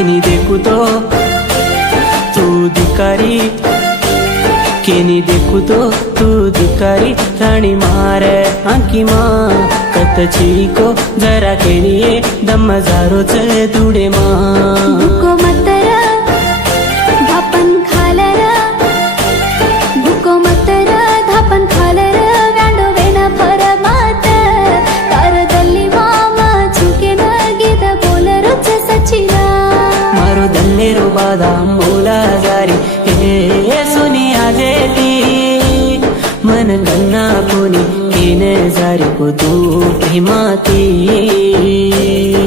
केनी देखू तो तू धिकारी, केनी देखू तो तू धिकारी। राणी मारे आंकी माँ कतची को जरा केनिये दम जारो चे तुडे माँ। बुको मतरा धापन खालरा, बुको मतरा धापन खालरा व्यांडो वेना परमात तारदल्ली मामा झुके न गीत बोलरो चे सचिना। मारो दल्लेरो बादाम मोला जारी हे सोनिया जेती मन गन्ना कोनी केने जारी को तू प्रेमाती।